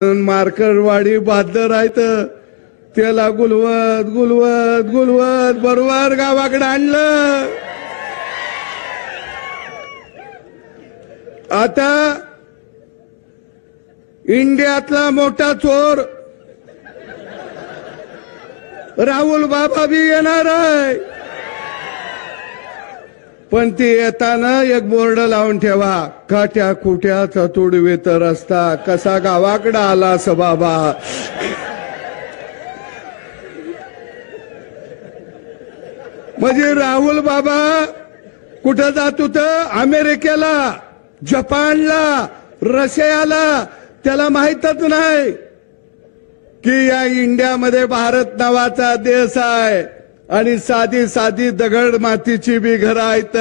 मार्करवाडी बादर आहेत त्याला गुलवत गुलवत गुलवत बरोबर गावाकडे आणलं। आता इंडियातला मोठा चोर राहुल बाबा भी येणार आहे, पण ते येताना एक बोर्ड लावून ठेवा, काट्या कुट्याचा तुडवीत रस्ता कसा गावाकडे आलास बाबा। म्हणजे राहुल बाबा कुठं जात होत? अमेरिकेला, जपानला, रशियाला, त्याला माहितच नाही की या इंडियामध्ये भारत नावाचा देश आहे आणि साधी साधी दगड मातीची बी घरं आहेत।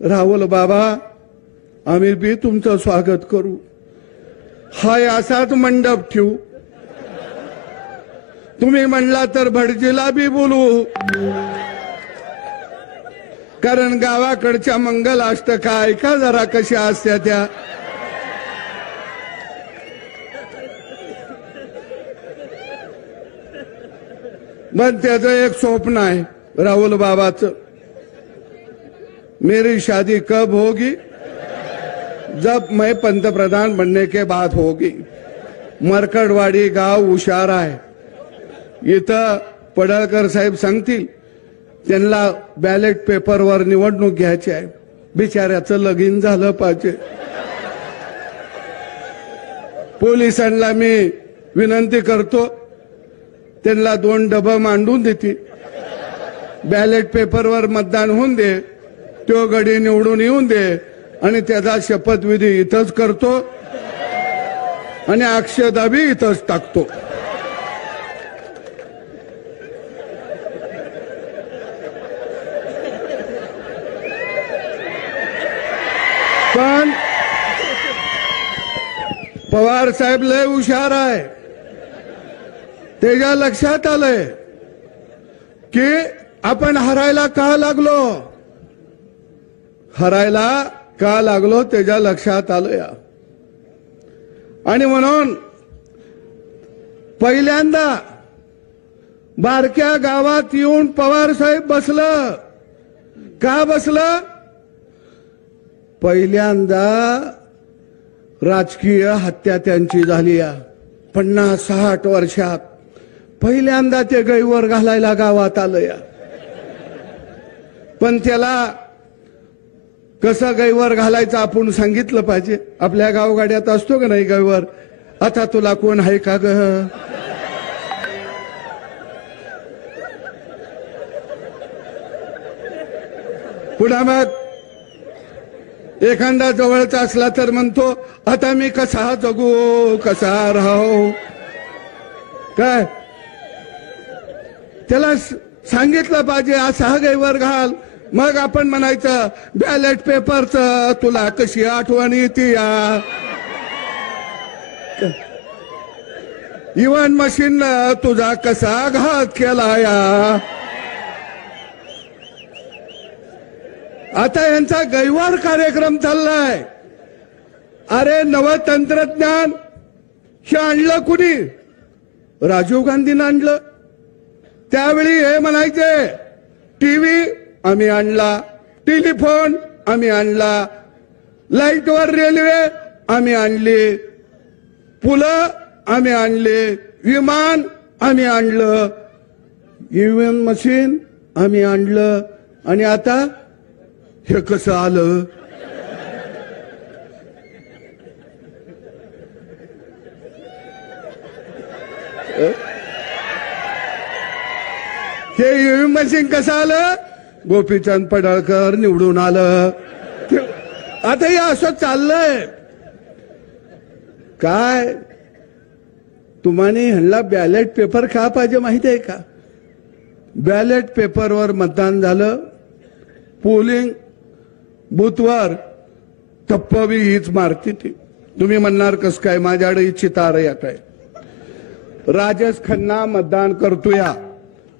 राहुल बाबा आम्ही बी तुमचं स्वागत करू, हाय असाच मंडप ठेवू, तुम्ही म्हणला तर भटजीला बी बोलू, कारण गावाकडच्या मंगल अष्टका ऐका जरा कशा असत्या त्या। पण त्याचं एक स्वप्न आहे राहुल बाबाचं, मेरी शादी कब होगी? जब मैं पंतप्रधान बनने के बाद होगी। मरकडवाडी गाव हुशार आहे, इथं पडळकर साहेब सांगतील त्यांना बॅलेट पेपरवर निवडणूक घ्यायची आहे, बिचाऱ्याचं लगीन झालं पाहिजे। पोलिसांना मी विनंती करतो त्यांना 2 डबं मांडून देतील, बॅलेट पेपरवर मतदान होऊन दे, तो गडी निवडून येऊन दे आणि त्याचा शपथविधी इथंच करतो आणि अक्षता बी इथंच टाकतो। पण पवार साहेब लय हुशार आहे, त्याच्या लक्षात आलंय की आपण हरायला का लागलो, हरायला का लागलो त्याच्या लक्षात आलं। आणि म्हणून पहिल्यांदा बारक्या गावात येऊन पवार साहेब बसलं, का बसलं? पहिल्यांदा राजकीय हत्या त्यांची झाली 50-60 वर्षात, पहिल्यांदा ते गैवर घालायला गावात आलं। पण त्याला कसं गैवर घालायचं आपण सांगितलं पाहिजे, आपल्या गावगाड्यात असतो का नाही गैवर, आता तुला कोण आहे का ग? पुन्हा मग एखादा जवळचा असला तर म्हणतो आता मी कसा जगू, कसा राहू, काय त्याला सांगितलं पाहिजे असा गैवर घाल। मग आपण म्हणायचं बॅलेट पेपरचं तुला कशी आठवण येते या, इव्हन मशीननं तुझा कसा घात केला या। आता यांचा गैवार कार्यक्रम चाललाय। अरे नव तंत्रज्ञान हे आणलं कुणी? राजीव गांधीनं आणलं। त्यावेळी हे म्हणायचे टीव्ही आम्ही आणला, टेलिफोन आम्ही आणला, लाईटवर रेल्वे आम्ही आणली, पुलं आम्ही आणले, विमान आम्ही आणलं, ईव्हीएम मशीन आम्ही आणलं, आणि आता हे कसं आलं? हे ईव्हीएम मशीन कसं आलं? गोपीचंद पडळकर निवडून आलं। आता हे असं चाललंय काय? तुम्हाला ह्यांना बॅलेट पेपर का पाहिजे माहिती आहे का? बॅलेट पेपरवर मतदान झालं, पोलिंग बूथवर टप्पा हीच मारती ती। तुम्ही म्हणणार कस काय, माझ्याकडे इच्छित तारयात आहे, राजेश खन्ना मतदान करतोया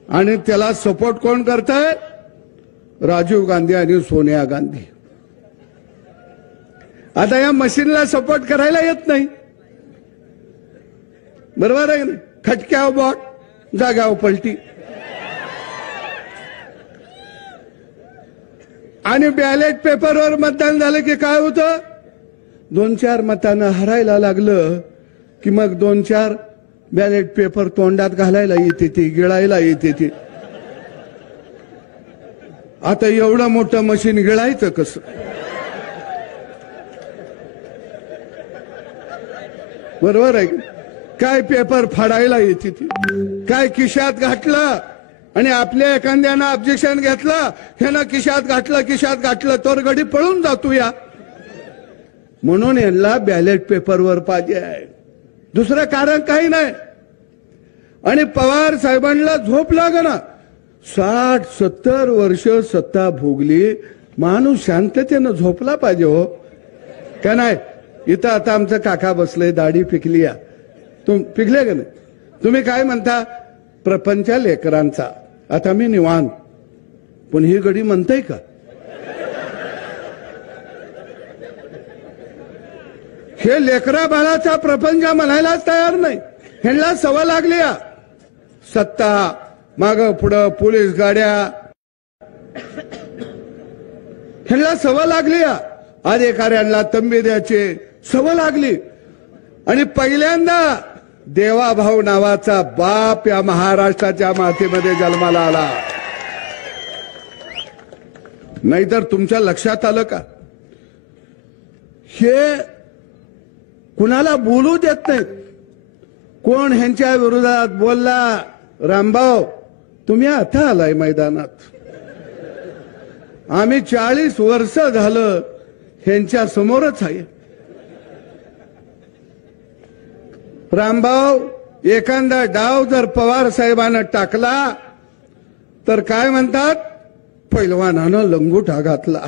आणि त्याला सपोर्ट कोण करताय? राजीव गांधी आणि सोनिया गांधी। आता या मशीनला सपोर्ट करायला येत नाही, बरोबर आहे ना? खटक्याव बॉट जागाव पलटी. आणि बॅलेट पेपरवर मतदान झालं की काय होतं? 2-4 मतांना हरायला लागलं की मग 2-4 बॅलेट पेपर तोंडात घालायला येते ती, गिळायला येते ती. आता एवढं मोठं मशीन गिळायचं कसं? बरोबर आहे. काय पेपर फाडायला येते ती, काय खिशात घातलं आणि आपल्या एखाद्यानं ऑब्जेक्शन घेतलं, ह्यानं खिशात घातलं तर गडी पळून जातो या. म्हणून यांना बॅलेट पेपरवर पाहिजे आहे, दुसरं कारण काही नाही. आणि पवार साहेबांना झोप लागना. 60-70 वर्ष सत्ता भोगली, माणूस शांततेनं झोपला पाहिजे हो का नाही? इथं आता आमचं काका बसले, दाढी पिकली या. पिकले का नाही? तुम्ही काय म्हणता? प्रपंच लेकरांचा. आता मी निवांत, पण ही गडी म्हणताय का? हे लेकरा बाळाचा प्रपंच म्हणायलाच तयार नाही. ह्यांना सवय लागली या. सत्ता, माग पुढं पोलीस गाड्या, ह्यांना सवय लागली या. अधिकाऱ्यांना तंबी द्यायची सवय लागली. आणि पहिल्यांदा देवाभाऊ नावाचा बाप या महाराष्ट्राच्या मातीमध्ये जन्माला आला. नाहीतर तुमच्या लक्षात आलं का? हे कुणाला बोलू देत नाहीत. कोण ह्यांच्या विरोधात बोलला? रामभाऊ, तुम्ही आता आलाय मैदानात. आम्ही 40 वर्ष झालं ह्यांच्या समोरच आहे. रामभाऊ, एखादा डाव जर पवार साहेबांना टाकला तर काय म्हणतात? पैलवानानं लंगोटा घातला,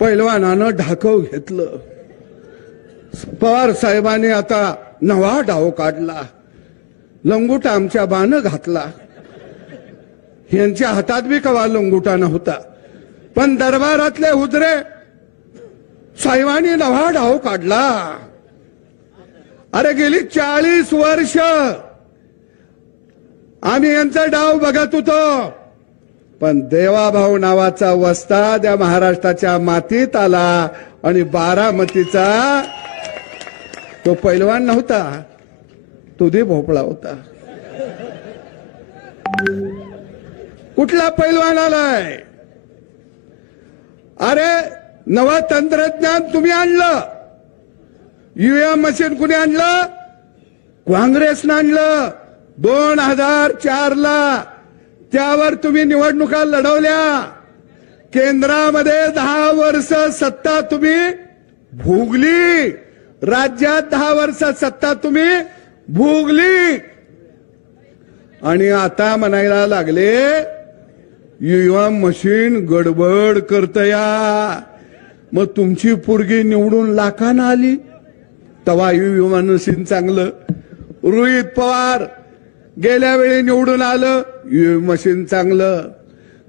पैलवानानं ढाकव घेतलं. पवार साहेबांनी आता नवा डाव काढला, लंगोटा आमच्या बानं घातला. यांच्या हातात बी कवा लंगोटा नव्हता, पण दरबारातले हुजरे साहेबांनी नवा डाव काढला. अरे गेली 40 वर्ष आम्ही यांचा डाव बघत होतो, पण देवाभाऊ नावाचा वस्ताद या महाराष्ट्राच्या मातीत आला आणि बारामतीचा तो पैलवान नव्हता, तुदी भोपळा होता. कुठला पैलवान आलाय? अरे नवा तंत्रज्ञान तुम्ही आणलं. ईव्हीएम मशीन कुणी आणलं? काँग्रेसनं आणलं 2004 ला. त्यावर तुम्ही निवडणुका लढवल्या. केंद्रामध्ये 10 वर्ष सत्ता तुम्ही भोगली, राज्यात 10 वर्ष सत्ता तुम्ही भोगली. आणि आता म्हणायला लागले ईव्हीएम मशीन गडबड करतया. मग तुमची पोरगी निवडून लाखानं आली, तवा ईव्हीएम मशीन चांगलं. रोहित पवार गेल्या वेळी निवडून आलं, ईव्हीएम मशीन चांगलं.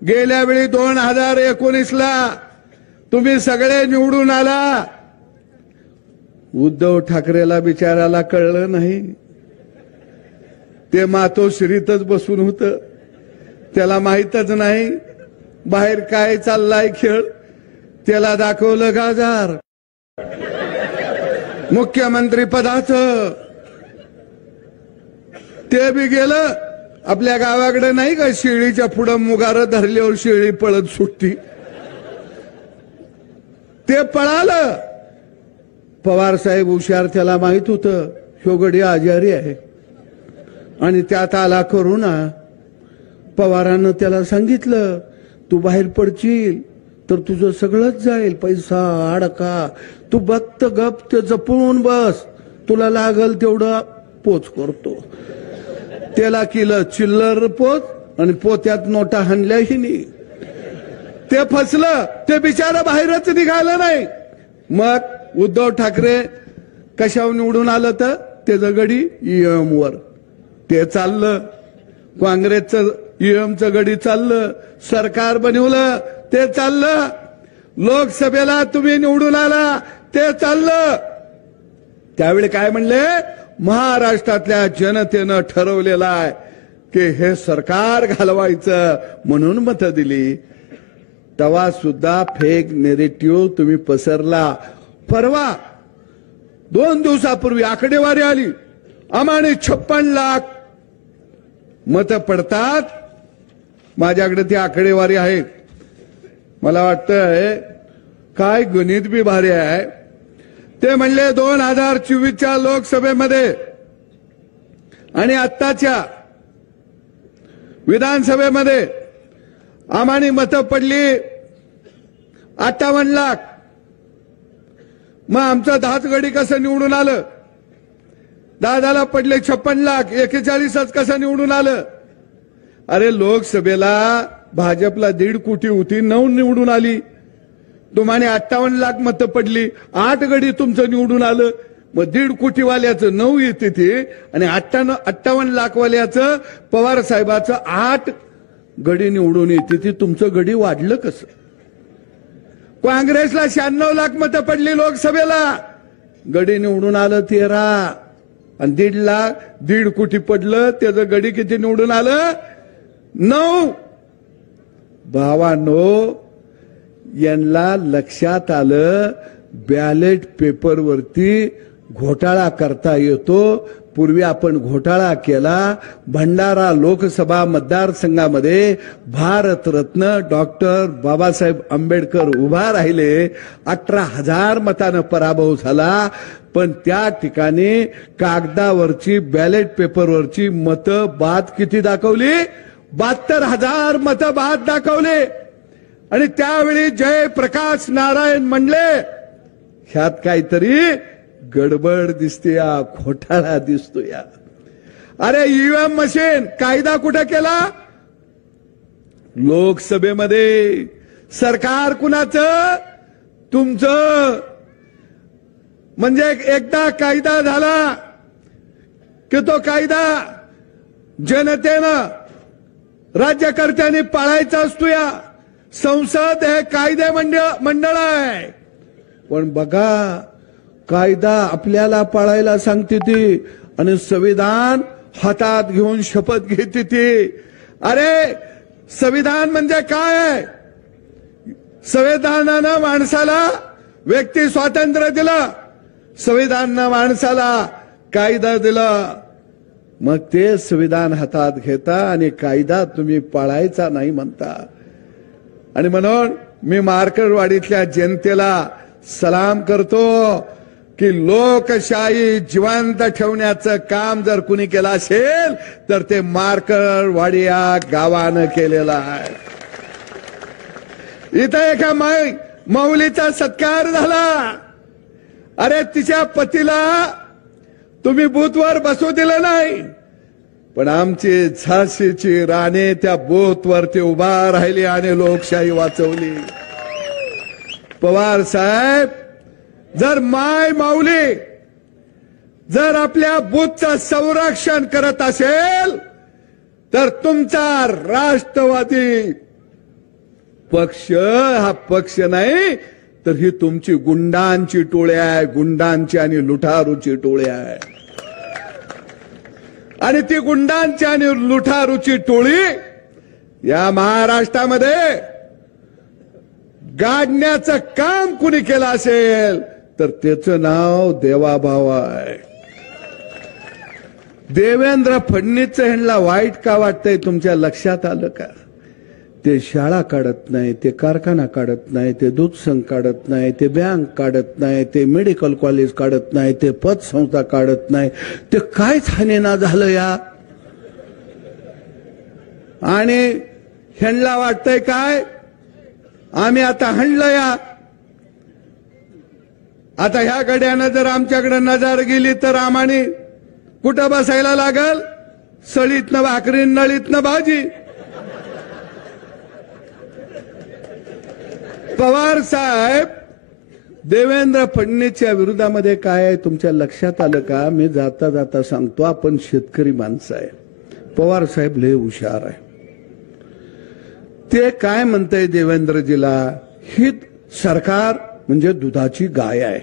गेल्या वेळी 2019 ला तुम्ही सगळे निवडून आला. उद्धव ठाकरेला बिचाराला कळलं नाही, ते मातोश्रीतच बसून होत, त्याला माहीतच नाही बाहेर काय चाललाय खेळ. त्याला दाखवलं गाजार मुख्यमंत्री पदाचं, ते बी गेलं. आपल्या गावाकडे नाही का शेळीच्या पुढं मुगार धरल्यावर शेळी पळत सुटती, ते पळालं. पवार साहेब हुशार, त्याला माहित होतं ह्यो गडी आजारी आहे आणि त्यात आला करुणा. पवारानं त्याला सांगितलं तू बाहेर पडशील तर तुझं सगळंच जाईल, पैसा अडका, तू बघत गप ते जपून बस, तुला लागल तेवढं पोच करतो. त्याला केलं चिल्लर पोच आणि पोत्यात नोटा हाणल्याही नाही. ते फसलं, ते बिचारा बाहेरच निघालं नाही. मग उद्धव ठाकरे कशावर निवडून आलं? तर त्याचं गडी ईव्हीएम वर ते चाललं. काँग्रेसचं ईव्हीएमचं गडी चाललं, सरकार बनवलं ते चाललं. लोकसभेला तुम्ही निवडून आला ते चाललं. त्यावेळी काय म्हणले, महाराष्ट्रातल्या जनतेनं ठरवलेलं आहे की हे सरकार घालवायचं म्हणून मतं दिली. तेव्हा सुद्धा फेक नेरेटिव्ह तुम्ही पसरला. परवा 2 दिवसापूर्वी आकडेवारी आली, आम्हाने 56 लाख मतं पडतात. माझ्याकडे ती आकडेवारी आहे. मला वाटतंय काय गणित बी भारी आहे. ते म्हणले 2024च्या लोकसभेमध्ये आणि आत्ताच्या विधानसभेमध्ये आम्हाने मतं पडली 58 लाख. मग आमचं 10च गडी कसं निवडून आलं? दादाला पडले 56 लाख, 41च कसं निवडून आलं? अरे लोकसभेला भाजपला 1.5 कोटी होती, 9 निवडून आली. तुम्हाला 58 लाख मतं पडली, 8 गडी तुमचं निवडून आलं. मग 1.5 कोटी वाल्याचं 9 येते ते, आणि 58 लाख वाल्याचं पवार साहेबाचं 8 गडी निवडून येते ते. तुमचं गडी वाढलं कसं? काँग्रेसला 96 लाख मतं पडली लोकसभेला, गडी निवडून आलं 13, आणि 1.5 कोटी पडलं, त्याचं गडी किती निवडून आलं? 9. भावांनो, यांना लक्षात आलं बॅलेट पेपरवरती घोटाळा करता येतो. पूर्वी आपण घोटाळा केला. भंडारा लोकसभा मतदारसंघामध्ये भारतरत्न डॉक्टर बाबासाहेब आंबेडकर उभा राहिले. 18,000 मतानं पराभव झाला. पण त्या ठिकाणी कागदावरची बॅलेट पेपरवरची मतं बाद किती दाखवली? 72,000 मतं बाद दाखवले. आणि त्यावेळी जयप्रकाश नारायण म्हणले ह्यात काहीतरी गडबड दिसते, या घोटाळा दिसतो या. अरे ईव्हीएम मशीन कायदा कुठे केला? लोकसभेमध्ये. सरकार कुणाचं? तुमचं. म्हणजे एकदा कायदा झाला की तो कायदा जनतेनं राज्यकर्त्यांनी पाळायचा असतो. या संसद हे कायदे मंडळ आहे. पण बघा, कायदा आपल्याला पाळायला सांगते ती, आणि संविधान हातात घेऊन शपथ घेते ती. अरे संविधान म्हणजे काय आहे? संविधानानं माणसाला व्यक्ती स्वातंत्र्य दिलं, संविधानानं माणसाला कायदा दिला. मग ते संविधान हातात घेता आणि कायदा तुम्ही पाळायचा नाही म्हणता. आणि म्हणून मी मार्करवाडीतल्या जनतेला सलाम करतो की लोकशाही जिवंत ठेवण्याचं काम जर कुणी केलं असेल तर ते मार्करवाडी या गावानं केलेलं आहे. इथं एका माऊलीचा सत्कार झाला. अरे तिच्या पतीला तुम्ही बूथवर बसू दिलं नाही, पण आमची झाशीची राणी त्या बूथवरती उभा राहिली आणि लोकशाही वाचवली. पवार साहेब, जर माय माऊली जर आपल्या बूथचं संरक्षण करत असेल तर तुमचा राष्ट्रवादी पक्ष हा पक्ष नाही, तर ही तुमची गुंडांची टोळी आहे. गुंडांची आणि लुटारूची टोळी आहे. आणि ती गुंडांची आणि लुटारूची टोळी या महाराष्ट्रामध्ये गाडण्याचं काम कुणी केलं असेल तर त्याचं नाव देवाभाऊ आहे. देवेंद्र फडणवीसचं ह्यांना वाईट का वाटतंय तुमच्या लक्षात आलं का? ते शाळा काढत नाही, ते कारखाना काढत नाही, ते दूध संघ काढत नाही, ते बँक काढत नाही, ते मेडिकल कॉलेज काढत नाही, ते पतसंस्था काढत नाही. ते कायच हानेना झालं या. आणि ह्यांना वाटतंय काय, आम्ही आता हाणलं या. आता ह्या गड्यानं जर आमच्याकडे नजर गेली तर आम्हाने कुठं बसायला लागल? सळीतनं भाकरी, नळीतनं भाजी. पवार साहेब, देवेंद्र फडणवीसच्या विरोधामध्ये काय आहे तुमच्या लक्षात आलं का? मी जाता जाता सांगतो, आपण शेतकरी माणसं आहे. पवार साहेब लय हुशार आहे. ते काय म्हणतंय देवेंद्रजीला, ही सरकार म्हणजे दुधाची गाय आहे.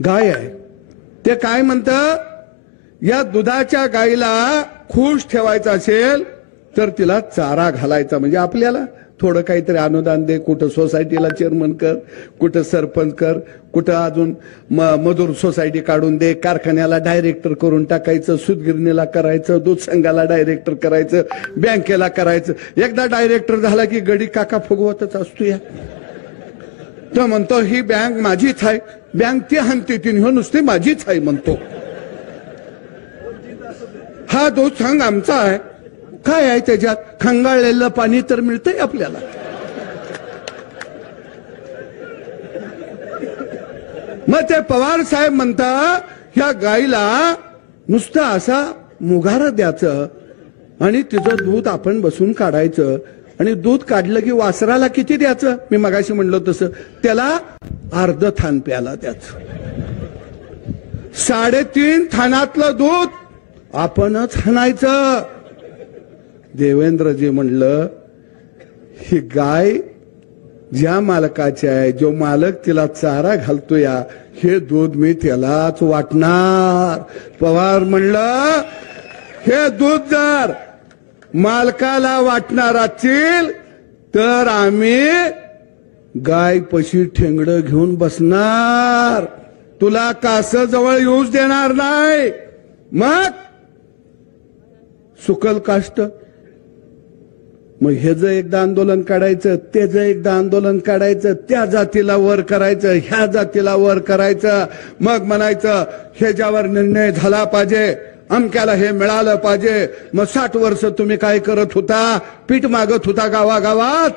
गाय आहे. ते काय म्हणतं, या दुधाच्या गायीला खुश ठेवायचं असेल तर तिला चारा घालायचा. म्हणजे आपल्याला थोडं काहीतरी अनुदान दे, कुठं सोसायटीला चेअरमन कर, कुठं सरपंच कर, कुठं अजून मजूर सोसायटी काढून दे, कारखान्याला डायरेक्टर करून टाकायचं, सूतगिरणीला करायचं, दूध संघाला डायरेक्टर करायचं, बँकेला करायचं. एकदा डायरेक्टर झाला की गडी काका फुगवतच असतो. या तो म्हणतो ही बँक माझीच आहे, बँक ती हाणते ती नुसती माझीच आहे म्हणतो. हा दूध संघ आमचा आहे. काय आहे त्याच्यात, खंगाळलेलं पाणी तर मिळतंय आपल्याला. मग ते पवार साहेब म्हणतात, ह्या गाईला नुसतं असा मुगार द्यायचं आणि तिचं दूध आपण बसून काढायचं. आणि दूध काढलं की वासराला किती द्यायचं, मी मगाशी म्हणलो तसं, त्याला अर्ध थान प्याला द्यायचं. 3.5 थानातलं दूध आपणच हाणायचं. देवेंद्रजी म्हणलं, ही गाय ज्या मालकाची आहे, जो मालक तिला चारा घालतो, या हे दूध मी त्यालाच वाटणार. पवार म्हणलं, हे दूध जर मालकाला वाटणार असतील तर आम्ही गाय पशी ठेंगडं घेऊन बसणार, तुला कास जवळ येऊच देणार नाही. मग सुकल काष्ट, मग ह्याच एकदा आंदोलन काढायचं, त्याचं एकदा आंदोलन काढायचं, त्या जातीला वर करायचं, ह्या जातीला वर करायचं. मग म्हणायचं ह्याच्यावर निर्णय झाला पाहिजे, अमक्याला हे मिळालं पाहिजे. मग 60 वर्ष तुम्ही काय करत होता, पीठ मागत होता गावागावात.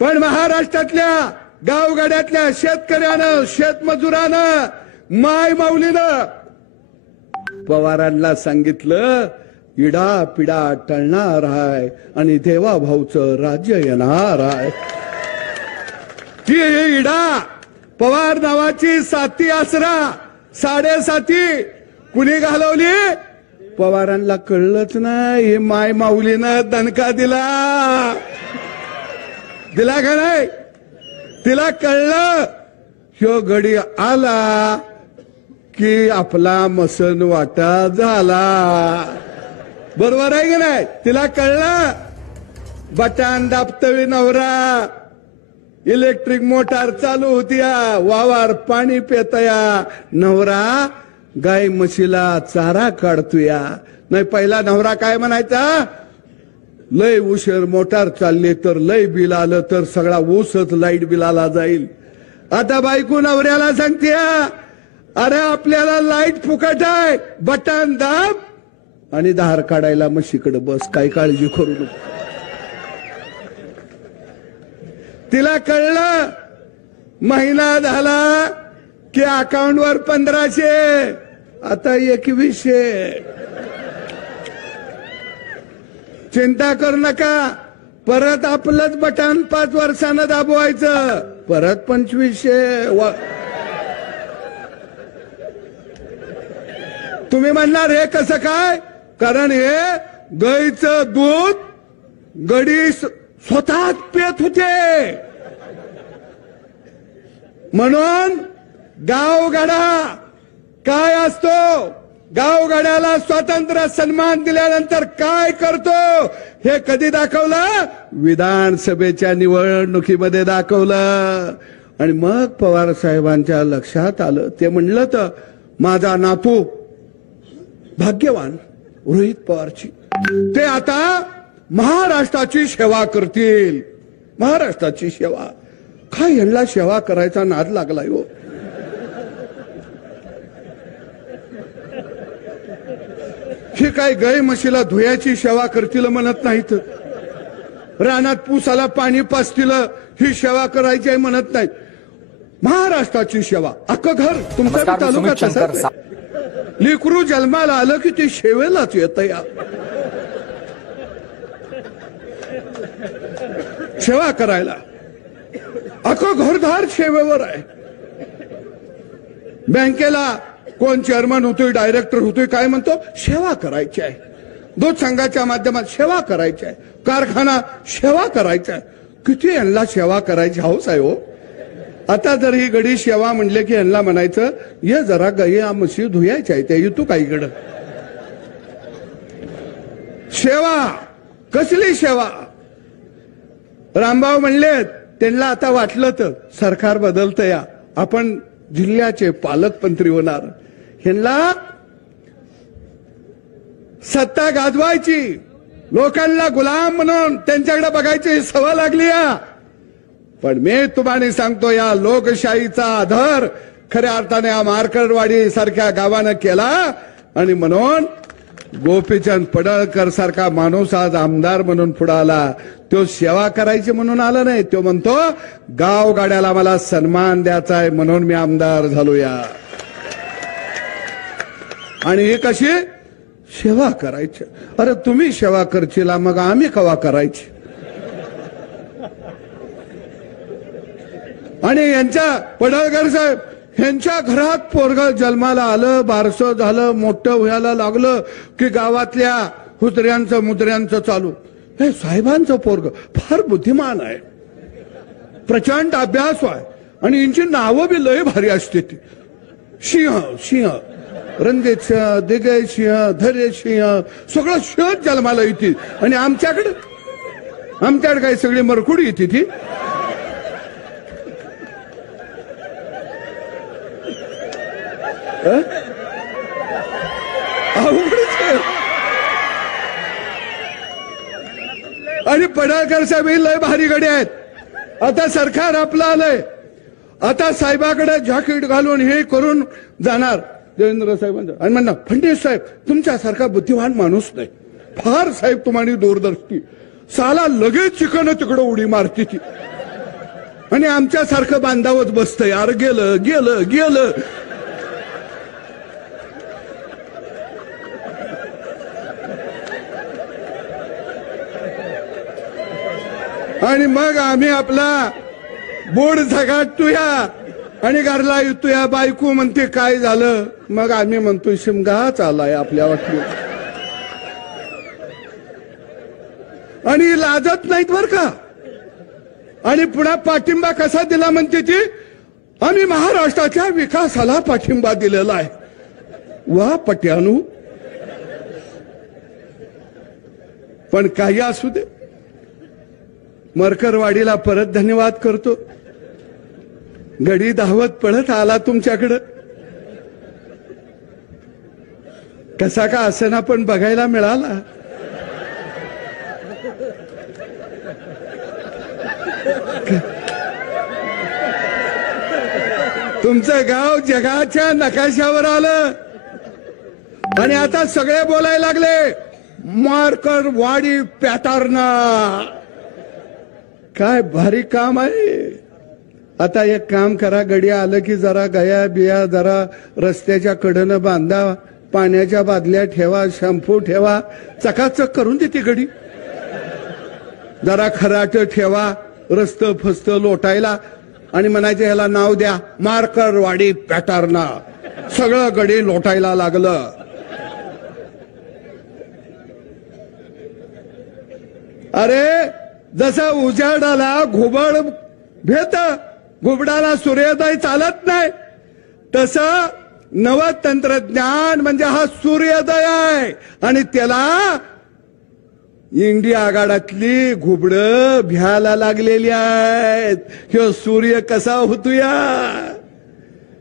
पण महाराष्ट्रातल्या गावगाड्यातल्या शेतकऱ्यानं, शेतमजुरानं, माय माऊलीनं पवारांना सांगितलं, इडा पिडा टळणार आहे आणि देवा भाऊचं राज्य येणार आहे. ती इडा पवार नावाची साथी आसरा 7.5 कुणी घालवली, पवारांना कळलंच नाही. हे माय माऊलीनं दणका दिला का नाही, तिला कळलं. ह्यो गडी आला की आपला मसन वाटा झाला. बरोबर आहे की नाही, तिला कळलं. बटन दाबतवी नवरा, इलेक्ट्रिक मोटार चालू होतीया, वावर पाणी पेतया, नवरा गाय म्हशीला चारा काढतोया. नाही पहिला नवरा काय म्हणायचा, लय उशीर मोटार चालली तर लय बिल आलं तर सगळा ऊसच लाईट बिलाला जाईल. आता बायको नवऱ्याला सांगतीया, अरे आपल्याला लाईट फुकट आहे, बटन दाब आणि धार काढायला म्हशीकडे बस, काय काळजी करू नको. तिला कळलं महिना झाला की अकाउंटवर 1500, आता 2100. चिंता करू नका, परत आपलंच बटन 5 वर्षानं दाबवायचं, परत 2500. तुम्ही म्हणणार हे कसं काय, कारण हे गाईचं दूध गडी स्वतःच पेत होते. म्हणून गावगाडा काय असतो, गावगाड्याला स्वातंत्र्य सन्मान दिल्यानंतर काय करतो हे कधी दाखवलं, विधानसभेच्या निवडणुकीमध्ये दाखवलं. आणि मग पवार साहेबांच्या लक्षात आलं, ते म्हणलं तर माझा नातू भाग्यवान रोहित पवारची, ते आता महाराष्ट्राची सेवा करतील. महाराष्ट्राची सेवा काय, यांना सेवा करायचा नाद लागलाय हो. हे काय गाय म्हशीला धुयाची सेवा करतील म्हणत नाहीत, रानात पूसाला पाणी पाजतील ही सेवा करायची आहे म्हणत नाहीत. महाराष्ट्राची सेवा, अख्खं घर तुमचा तालुका तसाच आहे. लेकरू जन्माला आलं की ते शेवेलाच येत या. सेवा करायला अख्खं घरदार सेवेवर आहे. बँकेला कोण चेअरमन होतोय, डायरेक्टर होतोय, काय म्हणतो, सेवा करायची आहे. दूध संघाच्या माध्यमात सेवा करायची आहे, कारखाना सेवा करायचा आहे. किती यांना सेवा करायची हौस आहे हो. आता जर ही गडी शेवा म्हणले की यांना म्हणायचं ये जरा गाई म्हशी धुयायच्या त्या येतो काहीकडं. शेवा कसली शेवा. रामभाऊ म्हणले त्यांना आता वाटलं तर सरकार बदलतं या आपण जिल्ह्याचे पालकमंत्री होणार. ह्यांना सत्ता गाजवायची लोकांना गुलाम म्हणून त्यांच्याकडे बघायची सवय लागली या. पण मी तुम्हाला सांगतो या लोकशाहीचा आधार खऱ्या अर्थाने या मार्करवाडी सारख्या गावानं केला. आणि म्हणून गोपीचंद पडळकर सारखा माणूस आज आमदार म्हणून पुढे आला. तो सेवा करायची म्हणून आला नाही. तो म्हणतो गावगाड्याला मला सन्मान द्यायचा आहे म्हणून मी आमदार झालो या. आणि हे कशी सेवा करायची. अरे तुम्ही सेवा करशीला मग आम्ही कवा करायची. आणि यांच्या पडळकर साहेब यांच्या घरात पोरग जन्माला आलं बारसं झालं मोठं व्हायला लागलं की गावातल्या हुतऱ्यांचं मुद्र्यांचं चालू. हे साहेबांचं पोरग फार बुद्धिमान आहे प्रचंड अभ्यास आहे आणि यांची नावं बी लय भारी असते ती. सिंह सिंह रणजित सिंह दिग्गज सिंह धैर्य सिंह सगळं शहद जन्माला येते. आणि आमच्याकडे काही सगळी मरकुडी येते ती. आणि पडळकर साहेब लय भारी गडी आहेत. आता सरकार आपलं आलंय. आता साहेबाकडे जॅकेट घालून हे करून जाणार देवेंद्र साहेबांचं. आणि म्हणणार फडणवीस साहेब तुमच्यासारखा बुद्धिमान माणूस नाही. फार साहेब तुम्हाला दूरदर्शी साला लगेच चिकन तिकडं उडी मारते ती. आणि आमच्यासारखं बांधावच बसतंय. यार गेलं गेलं गेलं. आणि मग आम्ही आपला बोर्ड झगाटतोया आणि घरला येतोया. बायको म्हणते काय झालं. मग आम्ही म्हणतोय शिमगा चालाय आपल्या वाटली. आणि लाजत नाहीत बर का. आणि पुन्हा पाठिंबा कसा दिला म्हणते ती आम्ही महाराष्ट्राच्या विकासाला पाठिंबा दिलेला आहे. वा पट्यानू. पण काही असू दे मरकरवाडीला परत धन्यवाद करतो. गडी धावत पळत आला तुमच्याकडं. कसा का असना पण बघायला मिळाला. तुमचं गाव जगाच्या नकाशावर आलं. आणि आता सगळे बोलायला लागले मार्करवाडी पॅटर्न. काय भारी काम आहे. आता एक काम करा गडी आलं की जरा गया बिया जरा रस्त्याच्या कडेनं बांधा. पाण्याच्या बादल्या ठेवा शॅम्पू ठेवा चकाचक करून देते गडी. जरा खराट ठेवा रस्त फस्त लोटायला. आणि म्हणायचे ह्याला नाव द्या मार्करवाडी पॅटर्न. सगळं गडी लोटायला लागलं. अरे जसा उजाडाला घुबड भेट घुबडाला सूर्योदय चालत नाही तसं नव तंत्रज्ञान म्हणजे हा सूर्योदय आहे. आणि त्याला इंडिया आघाड्यातली घुबड भ्यायला लागलेली आहेत. ह्यो सूर्य कसा होतोया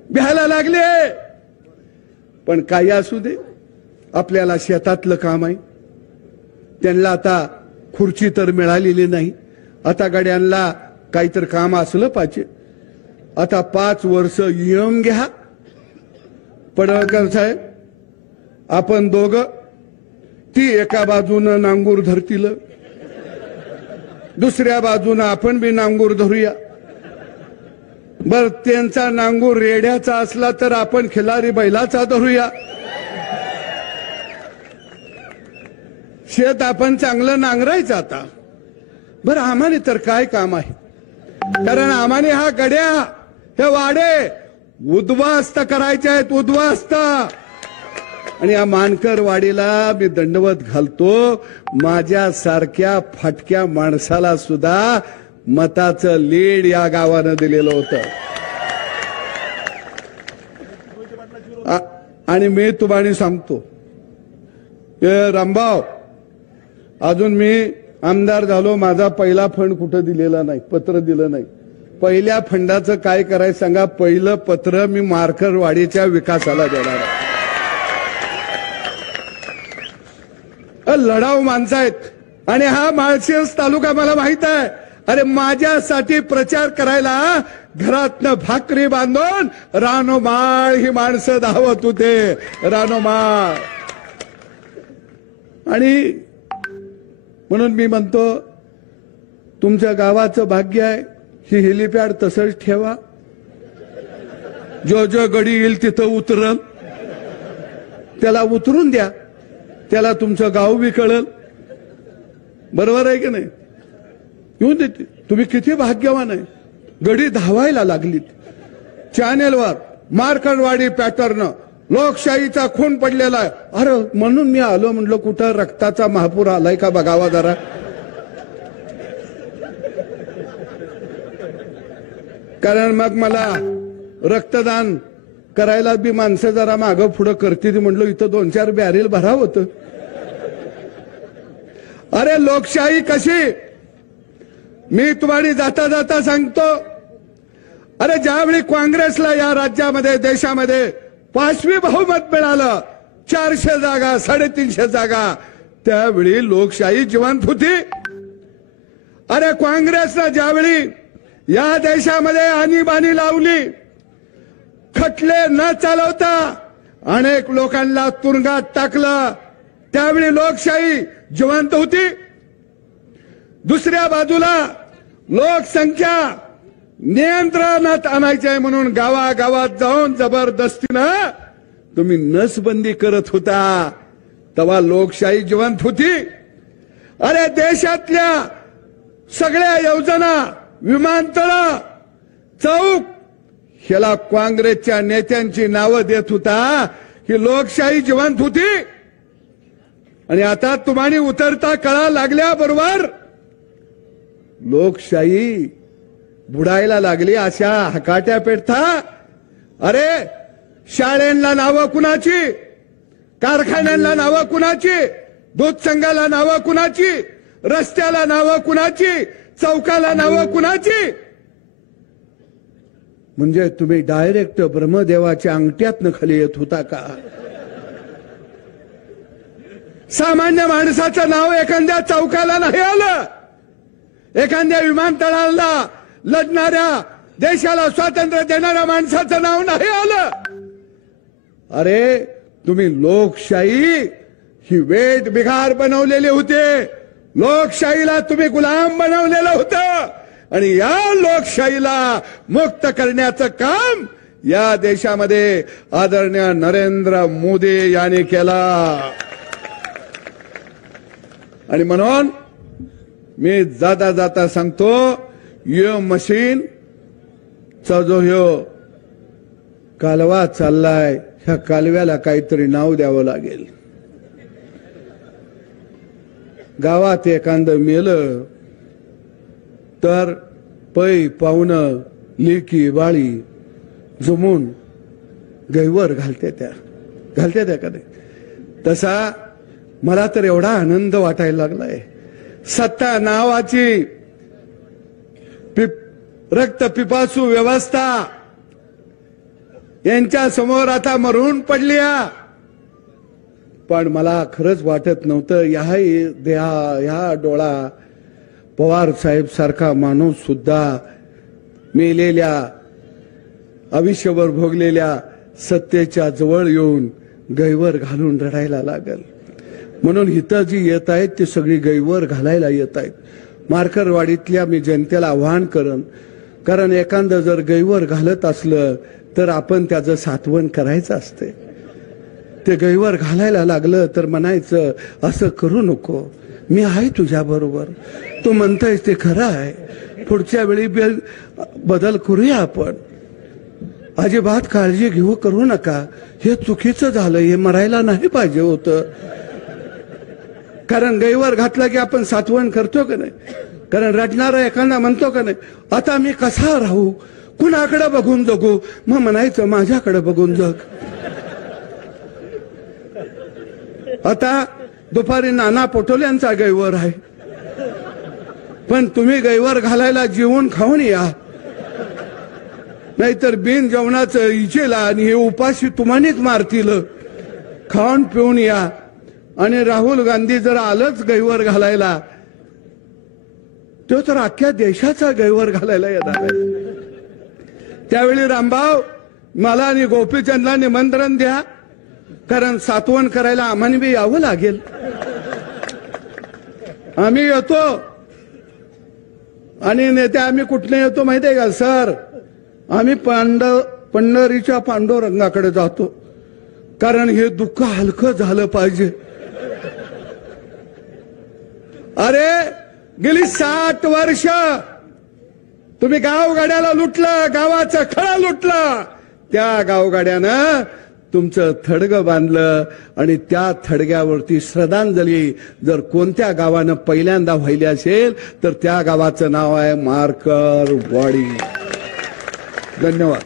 भ्यायला लागले. पण काही असू दे आपल्याला शेतातलं काम आहे. त्यांना आता खुर्ची तर मिळालेली नाही. आता गाड्यांना काहीतरी काम असलं पाहिजे. आता 5 वर्ष यम घ्या. पडळकर साहेब आपण दोघं ती एका बाजूनं नांगूर धरतील दुसऱ्या बाजूनं आपण बी नांगूर धरूया. बर त्यांचा नांगूर रेड्याचा असला तर आपण खिलारी बैलाचा धरूया. शेत आपण चांगलं नांगरायचं. आता बरं आम्हाने तर काय काम आहे. कारण आम्हाने हा गड्या हे वाडे उद्ध्वस्त करायचे आहेत उद्ध्वस्त. आणि या मानकरवाडीला मी दंडवत घालतो. माझ्यासारख्या फाटक्या माणसाला सुद्धा मताचं लीड या गावानं दिलेलं होतं. आणि मी तुम्हाला सांगतो, रामभाऊ, अजून मी आमदार झालो, माझा पहिला फंड कुठं दिलेला नाही, पत्र दिलं नाही. पहिल्या फंडाचं काय करायचं सांगा. पहिलं पत्र मी मार्करवाडीच्या विकासाला देणार आहे. लढाऊ माणसं आहेत आणि हा माळशिरस तालुका मला माहित आहे. अरे माझ्यासाठी प्रचार करायला घरातनं भाकरी बांधून रानोमाळ ही माणसं धावत होते, रानोमाळ. आणि म्हणून मी म्हणतो, तुमच्या गावाचं भाग्य आहे, ही हेलिपॅड तसंच ठेवा. जो जो गडी येईल तिथं उतरल त्याला उतरून द्या, त्याला तुमचं गाव बी कळल. बरोबर आहे की नाही? येऊन देते. तुम्ही किती भाग्यवान आहे. गडी धावायला लागलीत चॅनेलवर. मार्करवाडी पॅटर्न, लोकशाहीचा खून पडलेला आहे. अरे म्हणून मी आलो, म्हणलं कुठं रक्ताचा महापूर आलाय का बघावा जरा. कारण मग मला रक्तदान करायला बी माणसं जरा मागं पुढं करतील. म्हणलं इथं 2-4 बॅरेल भराव होतं. अरे लोकशाही कशी, मी तुम्हाला जाता जाता सांगतो. अरे ज्यावेळी काँग्रेसला या राज्यामध्ये देशामध्ये 5वी बहुमत मिळालं, 400 जागा 350 जागा, त्यावेळी लोकशाही जिवंत होती. अरे काँग्रेसनं ज्यावेळी या देशामध्ये आणीबाणी लावली, खटले न चालवता अनेक लोकांना तुरुंगात टाकलं, त्यावेळी लोकशाही जिवंत होती. दुसऱ्या बाजूला लोकसंख्या नियंत्रणात आणायची आहे म्हणून गावागावात जाऊन जबरदस्तीनं तुम्ही नसबंदी करत होता, तेव्हा लोकशाही जिवंत होती. अरे देशातल्या सगळ्या योजना, विमानतळ, चौक ह्याला काँग्रेसच्या नेत्यांची नावं देत होता, ही लोकशाही जिवंत होती. आणि आता तुम्हाला उतरता कळा लागल्याबरोबर लोकशाही बुडायला लागली, अशा हकाट्या पेटता. अरे शाळेंना नावं कुणाची, कारखान्यांना नावं कुणाची, दूध संघाला नावं कुणाची, रस्त्याला नावं कुणाची, चौकाला नावं कुणाची. म्हणजे तुम्ही डायरेक्ट ब्रह्मदेवाच्या अंगठ्यातनं खाली येत होता का? सामान्य माणसाचं नाव एखाद्या चौकाला नाही आलं, एखाद्या विमानतळाला लढणाऱ्या, देशाला स्वातंत्र्य देणाऱ्या माणसाचं नाव नाही आलं. अरे तुम्ही लोकशाही ही वेठ बिघार बनवलेली होते, लोकशाहीला तुम्ही गुलाम बनवलेलं होतं. आणि या लोकशाहीला मुक्त करण्याचं काम या देशामध्ये आदरणीय नरेंद्र मोदी यांनी केला. आणि म्हणून मी जाता जाता सांगतो, यो मशीन चा जो ह्यो कालवा चाललाय, ह्या कालव्याला काहीतरी नाव द्यावं लागेल. गावात एखादं मेलं तर पै पाहुणं, लेकी बाळी जमून गैवर घालते त्या का नाही? तसा मला तर एवढा आनंद वाटायला लागलाय. सत्ता नावाची रक्त पिपासू व्यवस्था यांच्या समोर आता मरून पडल्या. पण मला खरंच वाटत नव्हतं ह्या डोळा पवार साहेब सारखा माणूस सुद्धा मेलेल्या, आयुष्यभर भोगलेल्या सत्तेच्या जवळ येऊन गैवर घालून रडायला लागल. म्हणून हिथं जी येत आहेत ती सगळी गैवर घालायला येत आहेत. मार्करवाडीतल्या मी जनतेला आवाहन करन, कारण एखादं जर गैवर घालत असलं तर आपण त्याचं सात्वन करायचं असते. ते गैवर घालायला लागलं तर म्हणायचं असं करू नको, मी आहे तुझ्या बरोबर, तू म्हणतोयस ते खरं आहे, पुढच्या वेळी बदल करूया आपण, अजिबात काळजी घेऊ करू नका, हे चुकीचं झालं, हे मरायला नाही पाहिजे होतं. कारण गैवर घातला की आपण सात्वन करतो का नाही? कारण रडणारा एखादा म्हणतो का नाही, आता मी कसा राहू, कुणाकडे बघून जगू? मग म्हणायचं माझ्याकडे बघून जग. आता दुपारी नाना पटोल्यांचा गैवर आहे, पण तुम्ही गैवर घालायला जेवून खाऊन या, नाहीतर बिन जेवणाचं इचेला आणि हे उपाशी तुम्हानीच मारतील. खाऊन पिऊन या. आणि राहुल गांधी जर आलंच गैवर घालायला, तो तर अख्ख्या देशाचा गैवर घालायला येणार आहे. त्यावेळी रामभाऊ मला आणि गोपीचंदला निमंत्रण द्या, कारण सातवण करायला आम्हाला बी यावं लागेल. आम्ही येतो. आणि नेते आम्ही कुठने येतो माहितीये का सर? आम्ही पंढरीच्या पांडुरंगाकडे जातो, कारण हे दुःख हलकं झालं पाहिजे. अरे गेली 60 वर्ष तुम्ही गावगाड्याला लुटलं, गावाचं खळं लुटलं. त्या गावगाड्यानं तुमचं थडगं बांधलं आणि त्या थडग्यावरती श्रद्धांजली जर कोणत्या गावानं पहिल्यांदा व्हायली असेल तर त्या गावाचं नाव आहे मार्कर वाडी. धन्यवाद.